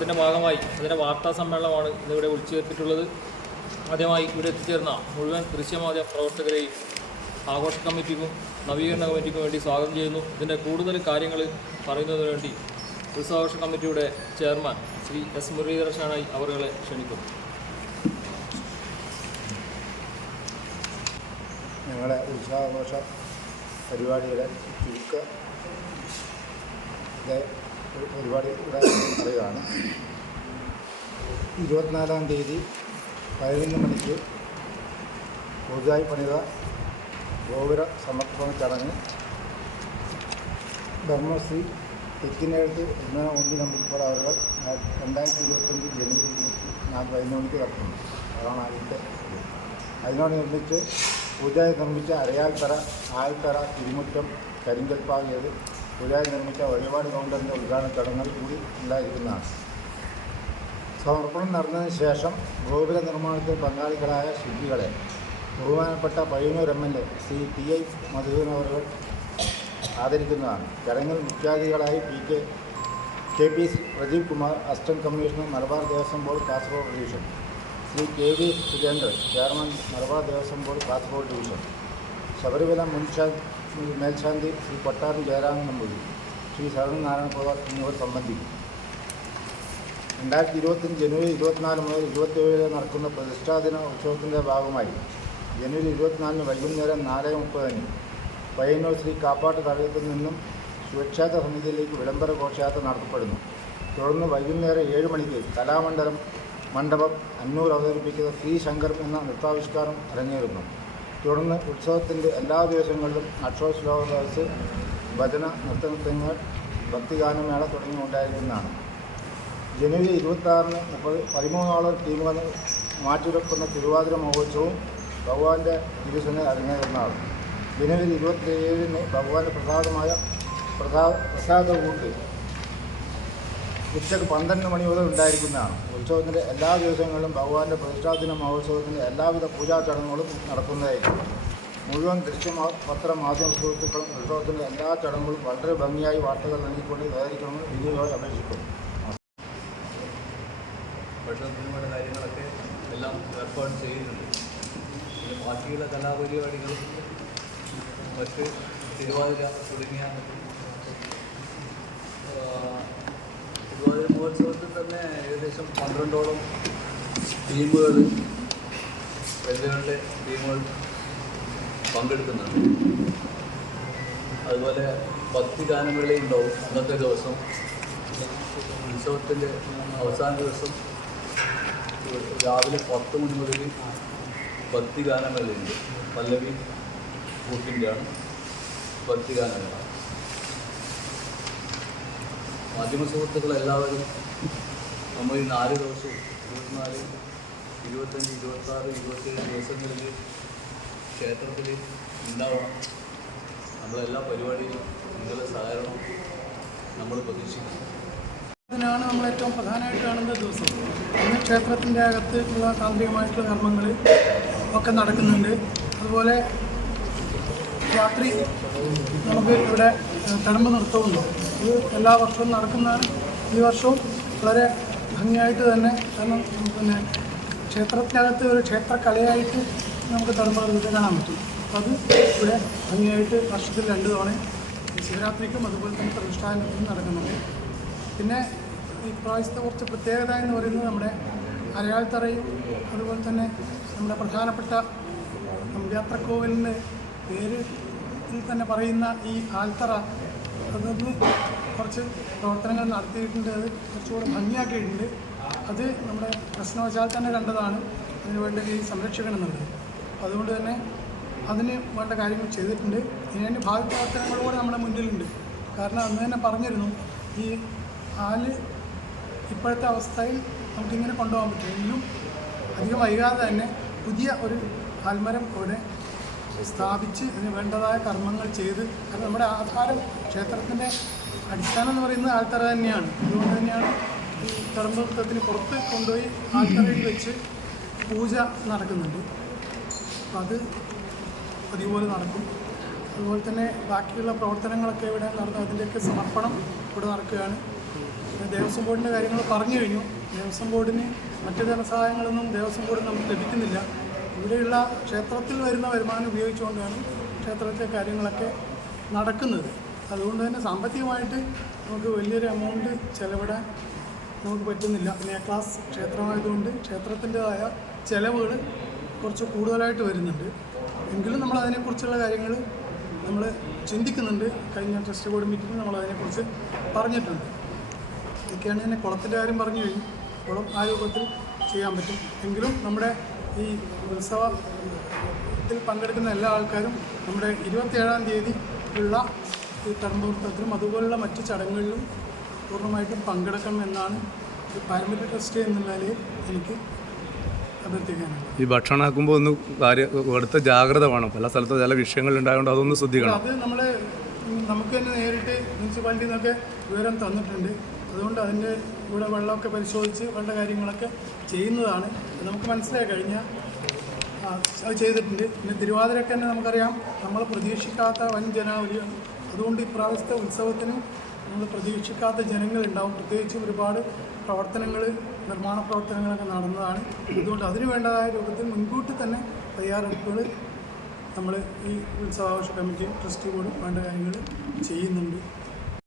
അതിന്റെ ഭാഗമായി അതിന്റെ വാർത്താ സമ്മേളനമാണ് ഇന്നിവിടെ വിളിച്ചു ചേർത്തിട്ടുള്ളത് ആദ്യമായി ഇവിടെ എത്തിച്ചേർന്ന മുഴുവൻ ദൃശ്യമാധ്യമ പ്രവർത്തകരെയും ആഘോഷ കമ്മിറ്റിക്കും നവീകരണ കമ്മിറ്റിക്കും വേണ്ടി സ്വാഗതം ചെയ്യുന്നു. ഇതിന്റെ കൂടുതൽ കാര്യങ്ങൾ പറയുന്നതിന് വേണ്ടി ഉത്സവാഘോഷ കമ്മിറ്റിയുടെ ചെയർമാൻ ശ്രീ എസ് മുരളീധരനായി അവരുകളെ ക്ഷണിക്കുന്നു. ഞങ്ങളെ ഉത്സവാഘോഷ പരിപാടിയുടെ ചുരുക്ക. ഇത് ഒരു പരിപാടി ഇവിടെ പറയുകയാണ് ഇരുപത്തിനാലാം തീയതി പതിനൊന്ന് മണിക്ക് പുതുതായി പണിത ഗോപുര സമർപ്പണ ചടങ്ങ്. ധർമ്മശ്രീ തെക്കിനടുത്ത് ഒന്ന് ഒന്നി നമ്പർ അവരുകൾ രണ്ടായിരത്തി ഇരുപത്തഞ്ച് ജനുവരി ഇരുപത്തി നാല് പതിനൊന്ന് മണിക്ക് നടത്തുന്നു അതാണ് അതിന്റെ അതിനോട് നിർമ്മിച്ച് പുതുതായി നിർമ്മിച്ച അരയാൽത്തറ ആൽത്തറ തിരുമുറ്റം കരിങ്കൽപ്പാകിയത് പുതുതായി നിർമ്മിച്ച വഴിപാട് കൗണ്ടറിന്റെ ഉദ്ഘാടന ചടങ്ങുകൾ കൂടി ഉണ്ടായിരിക്കുന്നതാണ്. സമർപ്പണം നടന്നതിന് ശേഷം ഗോപുര നിർമ്മാണത്തിൽ പങ്കാളികളായ ശില്പികളെ ബഹുമാനപ്പെട്ട Payyanur M L A Shri T I Madhusudan അവർ ആദരിക്കുന്നതാണ്. ചടങ്ങിൽ മുഖ്യാതിഥികളായി P K K P Pradeep Kumar assistant commissioner Malabar Devaswom board Kasaragod division Shri K V Surendran chairman Malabar Devaswom board Kasaragod division Sabarimala മുൻ ശാ- മേൽശാന്തി ശ്രീ കൊട്ടാരം ജയരാമൻ നമ്പൂതിരി ശ്രീ സർവനാരായണ പവാർ എന്നിവർ സംബന്ധിക്കും. രണ്ടായിരത്തി ഇരുപത്തഞ്ച് ജനുവരി ഇരുപത്തിനാല് മുതൽ ഇരുപത്തിയേഴ് വരെ നടക്കുന്ന പ്രതിഷ്ഠാദിന ഉത്സവത്തിന്റെ ഭാഗമായി ജനുവരി ഇരുപത്തിനാലിന് വൈകുന്നേരം നാല് മുപ്പതിന് പയ്യന്നൂർ ശ്രീ കാപ്പാട്ട് തടയത്തിൽ നിന്നും ശിവക്ഷേത്ര സമിതിയിലേക്ക് വിളംബര ഘോഷയാത്ര നടത്തപ്പെടുന്നു. തുടർന്ന് വൈകുന്നേരം ഏഴ് മണിക്ക് കലാമണ്ഡലം മണ്ഡപം അന്നൂർ അവതരിപ്പിക്കുന്ന ശ്രീ ശങ്കർ എന്ന നൃത്താവിഷ്കാരം അരങ്ങേറുന്നു. തുടർന്ന് ഉത്സവത്തിന്റെ എല്ലാ ദിവസങ്ങളിലും അക്ഷോശ്ലോകദാസ് ഭജന നൃത്തനൃത്യങ്ങൾ ഭക്തിഗാനമേള തുടങ്ങിയുണ്ടായിരുന്നതാണ് ജനുവരി ഇരുപത്താറിന് മുപ്പത് പതിമൂന്നോളം ടീമുകൾ മാറ്റിവെക്കുന്ന തിരുവാതിര മഹോത്സവവും ഭഗവാന്റെ തിരുസന അരങ്ങേറുന്നതാണ് ജനുവരി ഇരുപത്തിയേഴിന് ഭഗവാന്റെ പ്രസാദമായ പ്രസാദ പ്രസാദ കൂട്ട് ഉച്ചയ്ക്ക് പന്ത്രണ്ട് മണി മുതൽ ഉണ്ടായിരിക്കുന്നതാണ്. ഉത്സവത്തിന്റെ എല്ലാ ദിവസങ്ങളിലും ഭഗവാന്റെ പ്രതിഷ്ഠാദിന മഹോത്സവത്തിന്റെ എല്ലാവിധ പൂജാ ചടങ്ങുകളും നടക്കുന്നതായിരിക്കും. മുഴുവൻ ദൃശ്യ പത്ര മാധ്യമ സുഹൃത്തുക്കളും ഉത്സവത്തിന്റെ എല്ലാ ചടങ്ങുകളും വളരെ ഭംഗിയായി വാർത്തകൾ നൽകിക്കൊണ്ട് സഹകരിക്കണമെന്ന് വിനീതമായി അപേക്ഷിക്കുന്നു. എല്ലാം ബാക്കിയുള്ള കലാപരിപാടികളും മറ്റ് തിരുവാതിര തുടങ്ങിയ ആ, മഹോത്സവത്തിൽ തന്നെ ഏകദേശം പന്ത്രണ്ടോളം ടീമുകൾ വലിയ ടീമുകൾ പങ്കെടുക്കുന്നുണ്ട്. അതുപോലെ ഭക്തി ഗാനമേള ഉണ്ടാവും അന്നത്തെ ദിവസം. ഉത്സവത്തിന്റെ അവസാന ദിവസം രാവിലെ പത്ത് മണി മുതൽ ഭക്തി ഗാനങ്ങളിലുണ്ട് പല്ലവി കൂട്ടിന്റെയാണ് ഭക്തിഗാനമേള. മാധ്യമ സുഹൃത്തുക്കൾ എല്ലാവരും നമ്മൾ ഈ നാല് ദിവസവും ഇരുപത്തിനാല് ഇരുപത്തഞ്ച് ഇരുപത്താറ് ഇരുപത്തേഴ് ദിവസങ്ങളിൽ ക്ഷേത്രത്തിൽ ഉണ്ടാവണം. നമ്മളെല്ലാ പരിപാടിയിലും നിങ്ങളുടെ സഹകരണം നമ്മൾ പ്രതീക്ഷിക്കുന്നു. ഇതിനാണ് നമ്മൾ ഏറ്റവും പ്രധാനമായിട്ട് കാണുന്ന ദിവസം. ഇന്ന് ക്ഷേത്രത്തിന്റെ അകത്തുള്ള താന്ത്രികമായിട്ടുള്ള കർമ്മങ്ങൾ ഒക്കെ നടക്കുന്നുണ്ട്. അതുപോലെ രാത്രി നമുക്ക് ഇവിടെ കടമ്പ നൃത്തമുണ്ട് ഇത് എല്ലാ വർഷവും നടക്കുന്നതാണ് ഈ വർഷവും വളരെ ഭംഗിയായിട്ട് തന്നെ കാരണം പിന്നെ ക്ഷേത്രത്തിനകത്ത് ഒരു ക്ഷേത്രകലയായിട്ട് നമുക്ക് നൃത്തം കാണാൻ പറ്റും. അത് ഇവിടെ ഭംഗിയായിട്ട് വർഷത്തിൽ രണ്ട് തവണ ശിവരാത്രിക്കും അതുപോലെ തന്നെ പ്രതിഷ്ഠാനത്തിനും നടക്കുന്നുണ്ട്. പിന്നെ ഈ പ്രാവശ്യത്തെ കുറച്ച് പ്രത്യേകത എന്ന് പറയുന്നത് നമ്മുടെ അരയാൾത്തറയും അതുപോലെ തന്നെ നമ്മുടെ പ്രധാനപ്പെട്ട നമ്പ്യാത്രക്കോവിലിന്റെ പേര് തന്നെ പറയുന്ന ഈ ആൽത്തറ അതൊന്ന് കുറച്ച് പ്രവർത്തനങ്ങൾ നടത്തിയിട്ടുണ്ട്. അത് കുറച്ചുകൂടെ ഭംഗിയാക്കിയിട്ടുണ്ട്. അത് നമ്മുടെ പ്രശ്നവശാൽ തന്നെ കണ്ടതാണ്. അതിന് വേണ്ട സംരക്ഷിക്കണം എന്നുള്ളത് അതുകൊണ്ട് തന്നെ അതിന് വേണ്ട കാര്യങ്ങൾ ചെയ്തിട്ടുണ്ട്. ഇതിന് ഭാവി പ്രവർത്തനങ്ങൾ കൂടെ നമ്മുടെ മുന്നിലുണ്ട്. കാരണം അന്ന് തന്നെ പറഞ്ഞിരുന്നു ഈ ആൽ ഇപ്പോഴത്തെ അവസ്ഥയിൽ നമുക്കിങ്ങനെ കൊണ്ടുപോകാൻ പറ്റും. എങ്കിലും അധികം വൈകാതെ തന്നെ പുതിയ ഒരു ആൽമരം ഇവിടെ സ്ഥാപിച്ച് ഇതിന് വേണ്ടതായ കർമ്മങ്ങൾ ചെയ്ത് അത് നമ്മുടെ ആധാരം ക്ഷേത്രത്തിന്റെ അടിസ്ഥാനം എന്ന് പറയുന്നത് ആൾത്തറ തന്നെയാണ്. അതുകൊണ്ട് തന്നെയാണ് ഈ കടമ്പവൃത്തത്തിന് പുറത്ത് കൊണ്ടുപോയി ആൾത്തറയിൽ വെച്ച് പൂജ നടക്കുന്നുണ്ട്. അപ്പം അത് അതുപോലെ നടക്കും. അതുപോലെ തന്നെ ബാക്കിയുള്ള പ്രവർത്തനങ്ങളൊക്കെ ഇവിടെ നടന്നു അതിന്റെയൊക്കെ സമർപ്പണം ഇവിടെ നടക്കുകയാണ്. ദേവസ്വം ബോർഡിന്റെ കാര്യങ്ങൾ പറഞ്ഞു കഴിഞ്ഞു. ദേവസ്വം ബോർഡിന് മറ്റു ധനസഹായങ്ങളൊന്നും ദേവസ്വം ബോർഡിന് നമുക്ക് ലഭിക്കുന്നില്ല. ഇവിടെയുള്ള ക്ഷേത്രത്തിൽ വരുന്ന വരുമാനം ഉപയോഗിച്ചുകൊണ്ടാണ് ക്ഷേത്രത്തിലെ കാര്യങ്ങളൊക്കെ നടക്കുന്നത്. അതുകൊണ്ട് തന്നെ സാമ്പത്തികമായിട്ട് നമുക്ക് വലിയൊരു എമൗണ്ട് ചെലവിടാൻ നമുക്ക് പറ്റുന്നില്ല. പിന്നെ ക്ലാസ് ക്ഷേത്രമായതുകൊണ്ട് ക്ഷേത്രത്തിന്റെതായ ചിലവുകൾ കുറച്ച് കൂടുതലായിട്ട് വരുന്നുണ്ട്. എങ്കിലും നമ്മൾ അതിനെക്കുറിച്ചുള്ള കാര്യങ്ങൾ നമ്മൾ ചിന്തിക്കുന്നുണ്ട്. കഴിഞ്ഞ ട്രസ്റ്റ് ബോർഡ് മീറ്റിംഗിൽ നമ്മൾ അതിനെക്കുറിച്ച് പറഞ്ഞിട്ടുണ്ട്. ഇതൊക്കെയാണ് തന്നെ കുളത്തിന്റെ കാര്യം പറഞ്ഞു കഴിഞ്ഞു. കുളം ആ രൂപത്തിൽ ചെയ്യാൻ പറ്റും. എങ്കിലും നമ്മുടെ ഈ ഉത്സവത്തിൽ പങ്കെടുക്കുന്ന എല്ലാ ആൾക്കാരും നമ്മുടെ ഇരുപത്തിയേഴാം തീയതി ഉള്ള ഈ കടമ്പൂർത്തത്തിലും അതുപോലുള്ള മറ്റ് ചടങ്ങുകളിലും പൂർണമായിട്ടും പങ്കെടുക്കണം എന്നാണ് ഈ പാരമ്പര്യ ട്രസ്റ്റ് എന്നുള്ള നിലയിൽ എനിക്ക് അഭ്യർത്ഥിക്കാനുള്ളത്. ഈ ഭക്ഷണം ആക്കുമ്പോൾ ഒന്ന് കാര്യം എടുത്ത ജാഗ്രത വേണം. പല സ്ഥലത്തും ചില വിഷയങ്ങൾ ഉണ്ടായതുകൊണ്ട് അതൊന്ന് ശ്രദ്ധിക്കണം. അത് നമ്മൾ നമുക്ക് തന്നെ നേരിട്ട് മുനിസിപ്പാലിറ്റിയിൽ നിന്നൊക്കെ വിവരം തന്നിട്ടുണ്ട്. അതുകൊണ്ട് അതിന്റെ കൂടെ വെള്ളമൊക്കെ പരിശോധിച്ച് വേണ്ട കാര്യങ്ങളൊക്കെ ചെയ്യുന്നതാണ്. നമുക്ക് മനസ്സിലായി കഴിഞ്ഞാൽ അത് ചെയ്തിട്ടുണ്ട്. പിന്നെ തിരുവാതിരയൊക്കെ തന്നെ നമുക്കറിയാം നമ്മൾ പ്രതീക്ഷിക്കാത്ത വൻ ജനാവലിയാണ് അതുകൊണ്ട് ഇപ്രാവശ്യത്തെ ഉത്സവത്തിന് നമ്മൾ പ്രതീക്ഷിക്കാത്ത ജനങ്ങളുണ്ടാവും. പ്രത്യേകിച്ച് ഒരുപാട് പ്രവർത്തനങ്ങൾ നിർമ്മാണ പ്രവർത്തനങ്ങളൊക്കെ നടന്നതാണ്. അതുകൊണ്ട് അതിന് വേണ്ടതായ രൂപത്തിൽ മുൻകൂട്ടി തന്നെ തയ്യാറെടുപ്പുകൾ നമ്മൾ ഈ ഉത്സവാഘോഷ കമ്മിറ്റി ട്രസ്റ്റ് ബോർഡും വേണ്ട കാര്യങ്ങൾ ചെയ്യുന്നുണ്ട്.